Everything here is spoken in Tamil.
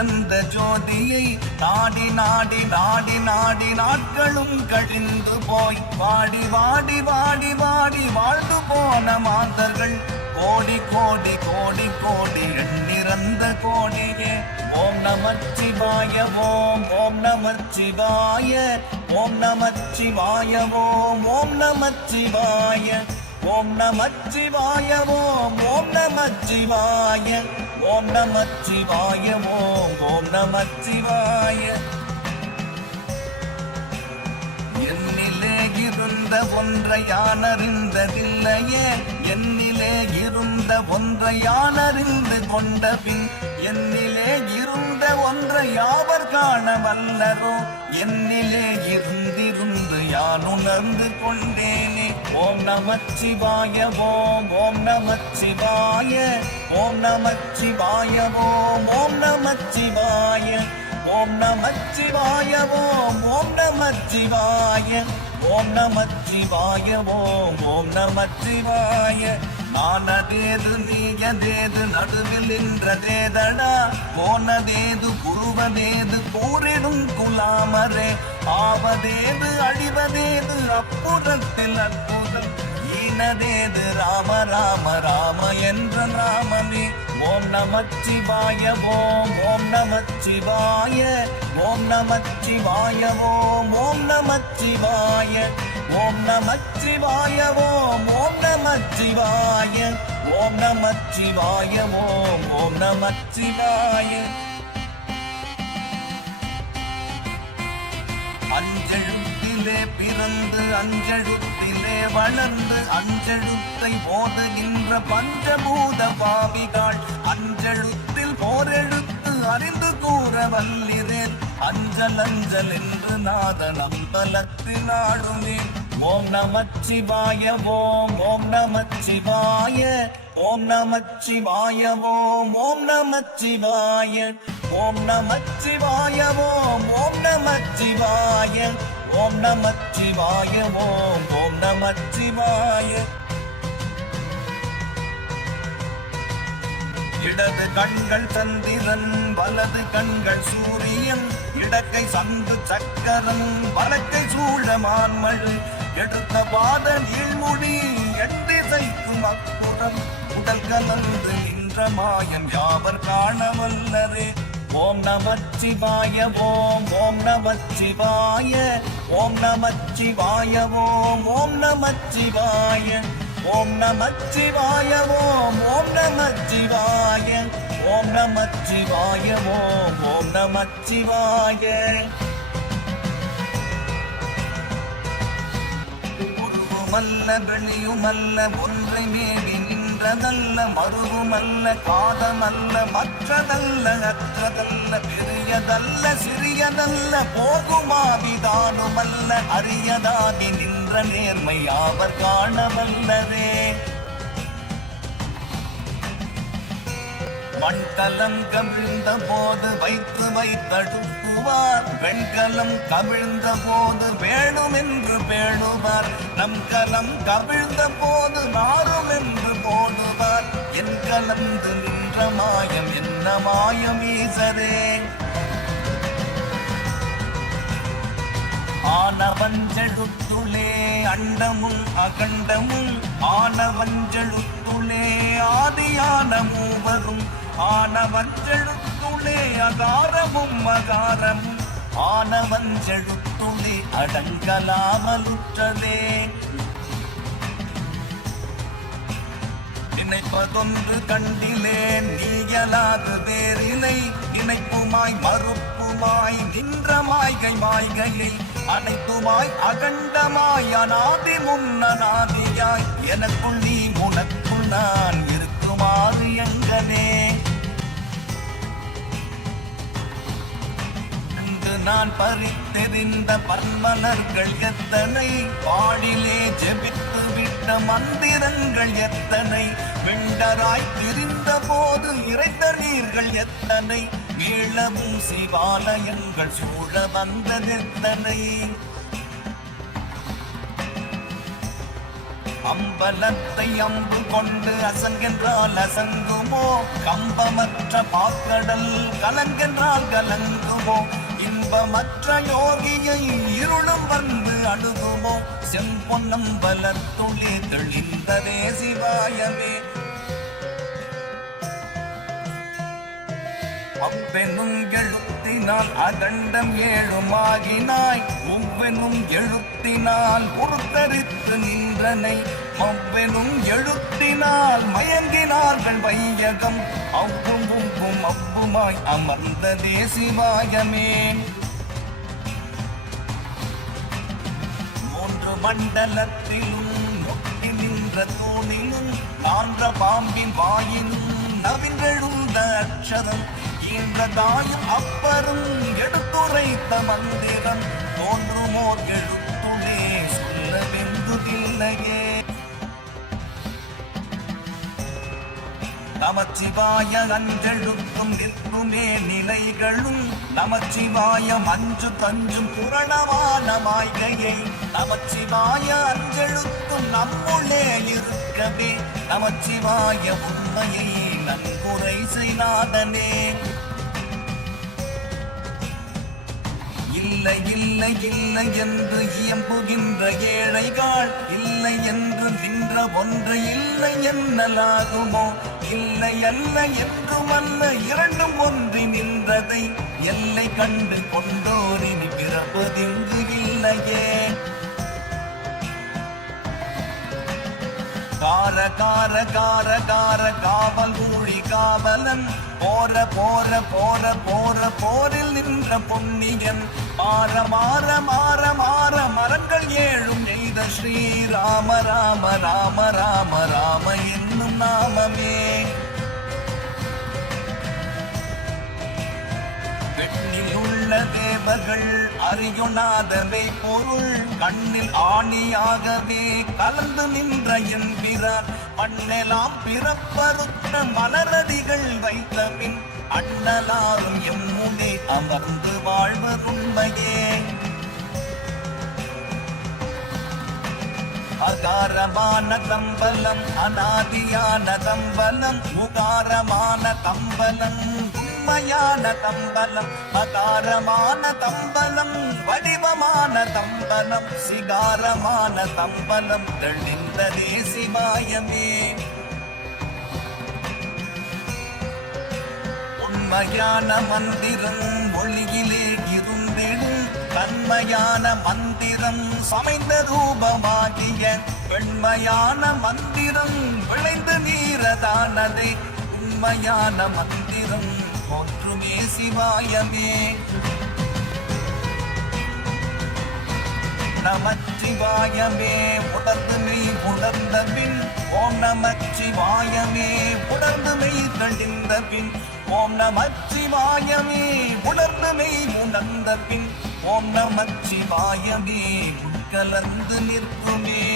நிறந்த ஜோதியை நாடி நாடி நாடி நாடி நாட்களும் கழிந்து போய் வாடி வாடி வாடி வாடி வாழ்ந்து போன மாந்தர்கள் கோடி கோடி கோடி கோடி எண்ணிறந்த கோடியே. ஓம் நமச்சிவாய ஓம் ஓம் நமச்சிவாய ஓம் நமச்சிவாய ஓம் ஓம் நமச்சிவாய ஓம் நமச்சிவாய ஓம் ஓம் நமச்சிவாய ஓம் நமச்சிவாய ஓம் ஓம் நமச்சிவாய. என்னிலே இருந்த ஒன்றை யான் அறிந்ததில்லையே, என்னிலே இருந்த ஒன்றை யான் அறிந்து கொண்ட பின் என்னிலே இருந்த ஒன்றை யாவர் காண வல்லரோ, என்னிலே இருந்திருந்து யான் உணர்ந்து கொண்டேனே. ஓம் நமச்சிவாய ஓம் ஓம் நமச்சிவாய ஓம் நமச்சிவாய ஓம் ஓம் நமச்சிவாய ஓம் நமச்சிவாய ஓம் ஓம் நமச்சிவாய ஓம் நமச்சிவாய ஓம் ஓம் நமச்சிவாய. நானதேது நீயதேது நடுவில் நின்றதேதடா, போனதேது குருவதேது கூறிடும் குலாமரே, ஆவதேது அழிவதேது அப்புறத்தில் அற்புதம், ஈனதேது ராம ராம ராம என்ற ராமனே. ஓம் நமச்சிவாய ஓம் ஓம் நமச்சிவாய ஓம் நமச்சிவாய ஓம் ஓம் நமச்சிவாய ஓம் நமச்சிவாய ஓம் ஓம் நமச்சிவாய ஓம் நமச்சிவாய ஓம் ஓம் நமச்சிவாய. அஞ்செழுத்திலே பிறந்து அஞ்செழுத்திலே வளர்ந்து அஞ்செழுத்தை ஓதுகின்ற பஞ்சபூத பாவிகள் அஞ்செழுத்தில் போரெழுத்து அறிந்து கூற வல்லிரேன், அஞ்சல் அஞ்சல் என்று நாதன் அம்பலத்தில் ஆடுவேன். ஓம் நமச்சிவாய ஓம் ஓம் நமச்சிவாய ஓம் நமச்சிவாய ஓம் ஓம் நமச்சிவாய ஓம் நமச்சிவாய ஓம் ஓம் நமச்சிவாய ஓம் நமச்சிவாய ஓம் ஓம் நமச்சிவாய. இடது கண்கள் சந்திரன் வலது கண்கள் சூரியன், இடக்கை சந்து சக்கரம் வலக்கை சூழமான்மழு, எடுத்த பாத நீழ்முடி எட்டிசைக்கும் அக்குறம், உடல் கலந்து நின்ற மாயம் யாவர் காணவல்லரே. ஓம் நமச்சிவாய ஓம் ஓம் நமச்சிவாய ஓம் நமச்சிவாய ஓம் ஓம் நமச்சிவாய ஓம் நமச்சிவாய ஓம் ஓம் நமச்சிவாய ஓம் நமச்சிவாய ஓம் ஓம் நமச்சிவாய. உருவுமல்ல வெளியுமல்ல ஒன்றை மேவி நின்றதல்ல, மருவுமல்ல காதமல்ல மற்றதல்ல அற்றதல்ல, பெரியதல்ல சிறியதல்ல போகுமாவிதானுமல்ல, அரியதாகி நின்ற நேர்மை யாவர் காணவல்லரே. மண்கலம் கவிழ்ந்த போது வைத்து வைத்தடுப்புவார், வெண்கலம் கவிழ்ந்த போது வேணும் என்று பேணுவார், நம் கலம் கவிழ்ந்த போது நாரும் என்று போடுவார், என் கலந்து நின்ற மாயம் என்ன மாயம் ஈசரே. ஆனவஞ்செழுத்துளே அண்டமும் அகண்டமும், ஆனவஞ்செழுத்துளே ஆதியான மூவரும், ஆனவஞ்செழுத்துளே அகாரமும் அகாரமும், ஆனவஞ்செழுத்துளே அடங்கலாமலுற்றதே. நினைப்பதொன்று கண்டிலேன் நீயலாது வேறிலை, நினைப்புமாய் மறுப்புமாய் நின்ற மாய்கை மாய்கையை, அனைத்துமாய் அகண்டமாய் அநாதி முன்னநாதியாய், எனக்குள் நீ உனக்குள் நான் இருக்குமாறு எங்கனே. நான் பறித்தெறிந்த பன்மலர்கள் எத்தனை, பாடிலே ஜெபித்து விட்ட மந்திரங்கள் எத்தனை, வெண்டராய் திரிந்த போது இறைந்த நீர்கள் எத்தனை, ஈழமும் சிவாலயங்கள் சூழ வந்ததெத்தனை. அம்பலத்தை அம்பு கொண்டு அசங்கென்றால் அசங்குமோ, கம்பமற்ற பாக்கடல் கலங்கென்றால் கலங்குமோ, இன்பமற்ற யோகியை இருளும் வந்து அணுகுமோ, செம்பொன்னம்பலத்துளே தெளிந்ததே சிவாயமே. அவ்வெனும் எழுத்தினால் அகண்டம் ஏழுமாகினாய், ஒவ்வெனும் எழுத்தினால் பொறுத்தரித்து நின்றனை, அவ்வெனும் எழுத்தினால் மயங்கினார்கள் வையகம், அவ்வும் உவ்வும் அவ்வுமாய் அமர்ந்ததே சிவாயமே. மூன்று மண்டலத்திலும் நொட்டி நின்ற தூணிலும் நான்ற பாம்பின் வாயினும் நவின்றெழுந்த அக்ஷரம், ஈன்றதாயும் அப்பரும் எடுத்துரைத்த மந்திரம், தோன்றுமோர் எழுத்துளே சொல்ல வெந்துதில்லையே. நமச்சிவாய அஞ்செழுத்தும் நிற்குமே நிலைகளும், நமச்சிவாய மஞ்சு தஞ்சும் புரணமான மாய்கையை, நமச்சிவாய அஞ்செழுத்தும் நம்முள்ளே இருக்கவே, நமச்சிவாய உண்மையை நன்குரை செய்நாதனே. இல்லை இல்லை இல்லை என்று இயம்புகின்ற ஏழைகள், இல்லை என்று நின்ற ஒன்று இல்லை என்னலாகுமோ, இல்லை அல்ல என்றும் அல்ல இரண்டும் ஒன்றி நின்றதை, எல்லை கண்டு கொண்டோரினி பிறப்பதிங்கு இல்லையே. கார கார கார கார காவல் ஊழி காவலன், போர போர போர போர போரில் நின்ற பொன்னியன், மாற மாற மாற மாற மரங்கள் ஏழும் எய்த ஸ்ரீராம ராம ராம ராம ராம என்னும் நாமமே. வெண்ணில் உள்ள தேவர்கள் அறியுணாதவை பொருள், கண்ணில் ஆணியாகவே கலந்து நின்ற என்கிறார், மண்ணெலாம் பிறப்பறுத்த மலரடிகள் வைத்த பின், அண்ணலாரும் எம்முனே அமர்ந்து வாழ்வதுண்மையே. அகாரமான தம்பலம் அநாதியான தம்பலம், முகாரமான தம்பலம் உண்மையான தம்பலம், அகாரமான தம்பலம் வடிவமான தம்பலம், சிகாரமான தம்பலம் தெளிந்ததே சிவாயமே. உண்மையான மந்திரம் ஒளியிலே இருந்திடும், தன்மையான மந்திரம் சமைந்த ரூபமாகிய, வெண்மையான மந்திரம் விளைந்து நீரதானதே, உண்மையான மந்திரம் போற்றுமே சிவாயமே. நமச்சிவாயமே உணர்ந்து மெய் உணர்ந்த பின், ஓம் நமச்சிவாயமே உணர்ந்து மெய் கண்டிந்த பின், ஓம் நமச்சிவாயமே உணர்ந்து மெய் உணர்ந்த பின், ஓம் நமச்சிவாயமே உட்கலந்து நிற்குமே.